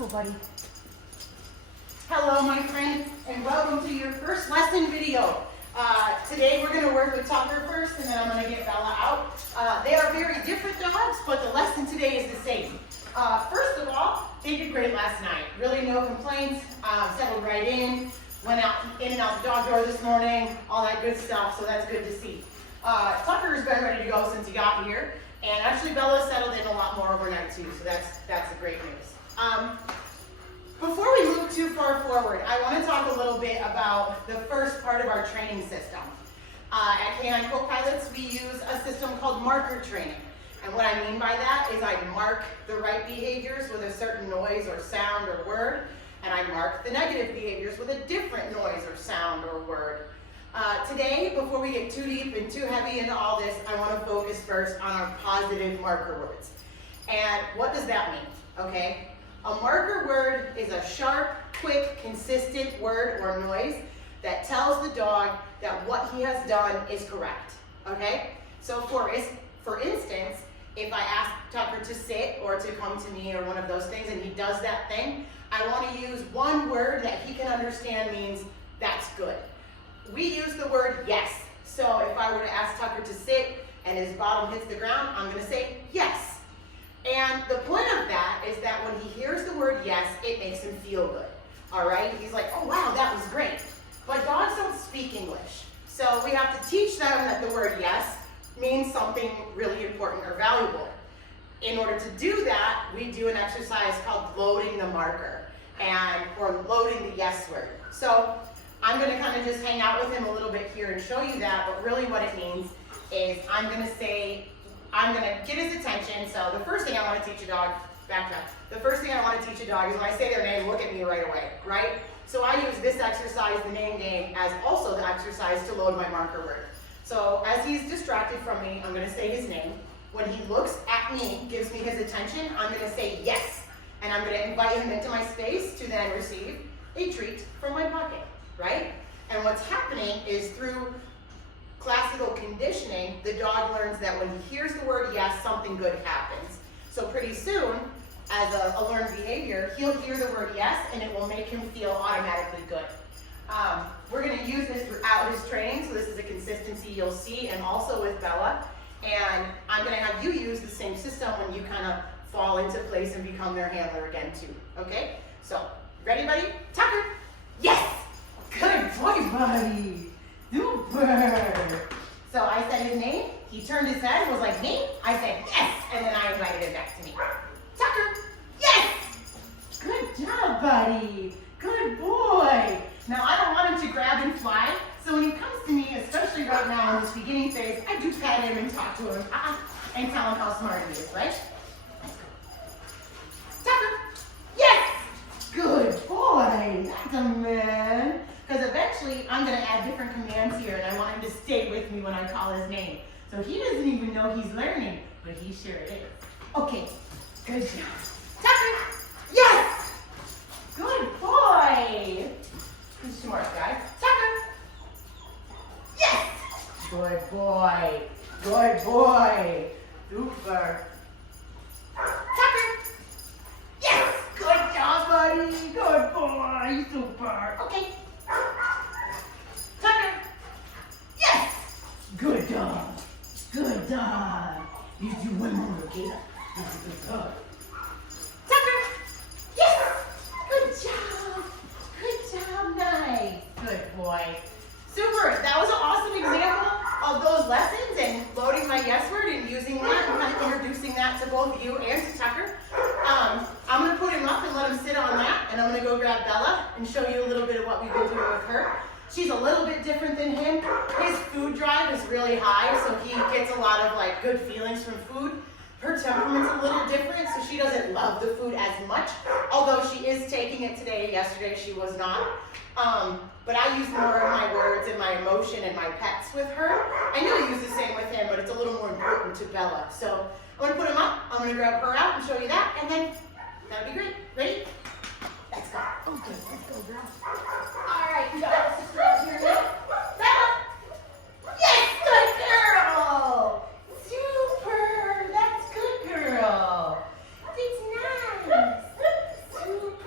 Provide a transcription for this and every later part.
go, buddy. Hello, my friend, and welcome to your first lesson video. Today we're going to work with Tucker first, and then I'm going to get Bella out. They are very different dogs, but the lesson today is the same. First of all, they did great last night. Really no complaints, settled right in, went out in and out the dog door this morning, all that good stuff, so that's good to see. Tucker's been ready to go since he got here, and actually Bella settled in a lot more overnight too, so that's the great news. Before we move too far forward, I want to talk a little bit about the first part of our training system. At Canine Co-Pilots, we use a system called marker training. And what I mean by that is I mark the right behaviors with a certain noise or sound or word, and I mark the negative behaviors with a different noise or sound or word. Today, before we get too deep and too heavy into all this, I want to focus first on our positive marker words. And what does that mean? Okay? A marker word is a sharp, quick, consistent word or noise that tells the dog that what he has done is correct. Okay? So for instance, if I ask Tucker to sit or to come to me or one of those things and he does that thing, I want to use one word that he can understand means that's good. We use the word yes. So if I were to ask Tucker to sit and his bottom hits the ground, I'm going to say yes. And the point of that is that when he hears the word yes, it makes him feel good. All right? He's like, oh wow, that was great. But dogs don't speak English. So we have to teach them that the word yes means something really important or valuable. In order to do that, we do an exercise called loading the marker or loading the yes word. So I'm going to kind of just hang out with him a little bit here and show you that, but really what it means is I'm going to get his attention. So the first thing I want to teach a dog, backtrack. The first thing I want to teach a dog is when I say their name, look at me right away, right? So I use this exercise, the name game, as also the exercise to load my marker word. So as he's distracted from me, I'm going to say his name. When he looks at me, gives me his attention, I'm going to say yes. And I'm going to invite him into my space to then receive a treat from my pocket, right? And what's happening is through classical conditioning, the dog learns that when he hears the word yes, something good happens. So pretty soon, as a learned behavior, he'll hear the word yes, and it will make him feel automatically good. We're going to use this throughout his training, so this is a consistency you'll see, and also with Bella. And I'm going to have you use the same system when you kind of fall into place and become their handler again too. Okay? So, ready, buddy? Tucker! Yes! Good boy, buddy! Super! So I said his name, he turned his head and was like, me? I said, yes! And then I invited him back to me. Tucker! Yes! Good job, buddy! Good boy! Now I don't want him to grab and fly, so when he comes to me, especially right now in this beginning phase, I do pat him and talk to him and tell him how smart he is, right? Let's go. Tucker! Yes! Good boy! That's a man! Because eventually I'm going to add different commands here, and I want him to stay with me when I call his name. So he doesn't even know he's learning, but he sure is. Okay, good job. Tucker! Yes! Good boy! Who's smart, guys? Tucker! Yes! Good boy! Good boy! Super! Tucker! Yes! Good job, buddy! Good boy! Super! Okay. Tucker! Yes! Good dog! Good dog! You do one more, okay? That's a good dog. Tucker! Yes! Good job! Good job, nice! Good boy. Super! That was an awesome example of those lessons and loading my yes word and using that and kind of introducing that to both you and to Tucker. I'm going to put him up and let him sit on that, and I'm going to go grab Bella and show you a little bit of what we've been doing with her. She's a little bit different than him. His food drive is really high, so he gets a lot of good feelings from food. Her temperament's a little different, so she doesn't love the food as much, although she is taking it today. Yesterday she was not. But I use more of my words and my emotion and my pets with her. I know I use the same with him, but it's a little more important to Bella. So I'm going to put him up, I'm going to grab her out and show you that, and then that would be great. Ready? Let's go. Oh, good. Let's go, girl. All right, we got our sister up here now. Bella! Yes, good girl! Super! That's good girl. It's nice. Super.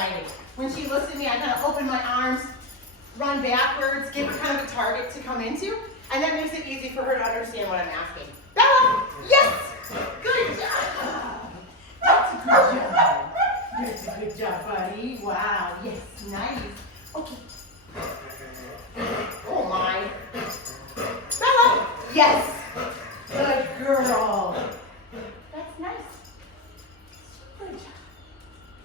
excited. When she looks at me, I kind of open my arms, run backwards, give her kind of a target to come into, and that makes it easy for her to understand what I'm asking. Bella, yes! Good job! That's a good job. That's a good job, buddy. Wow, yes, nice. Okay. Oh my. Bella, yes! Good girl. That's nice. Super job.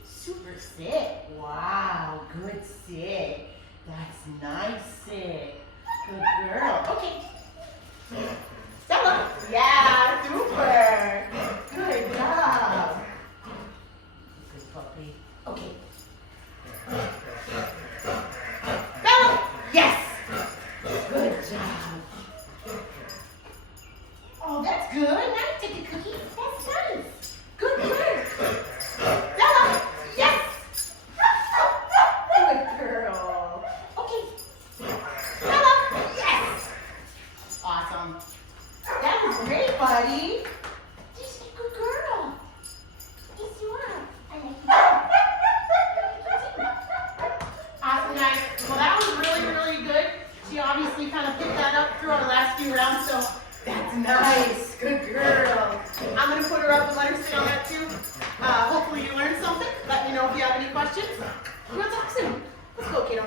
Super sit. Wow, good sit. That's nice sit. Good girl. Okay. Stella. Yeah, super. Good job. Good puppy. Okay. Bella. Yes. Good job. Oh, that's good. Now you take a cookie. That's nice. Good work. Bella. Yes. Good girl. Okay. Bella. Yes. Awesome. That was great, buddy. She's a good girl. Yes, you are. I like you. Awesome, guys. Well, that was really, really good. She obviously kind of picked that up through our last few rounds, so that's nice. Good girl. I'm going to put her up and let her sit on that too. Hopefully you learned something. Let me know if you have any questions. We'll talk soon. Let's go, kiddo.